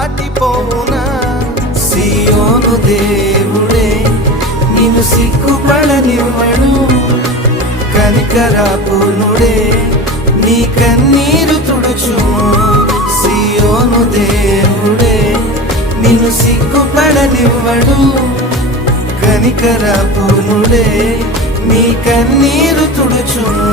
దాటిపోవునా సియోను దేవుడే నిన్ను సిగ్గుపడనివ్వడు కనికరాపూర్ణుడే నీ కన్నీరు తుడుచును సియోను దేవుడే నిన్ను సిగ్గుపడనివ్వడు కనికరాపూర్ణుడే నీ కన్నీరు తుడుచును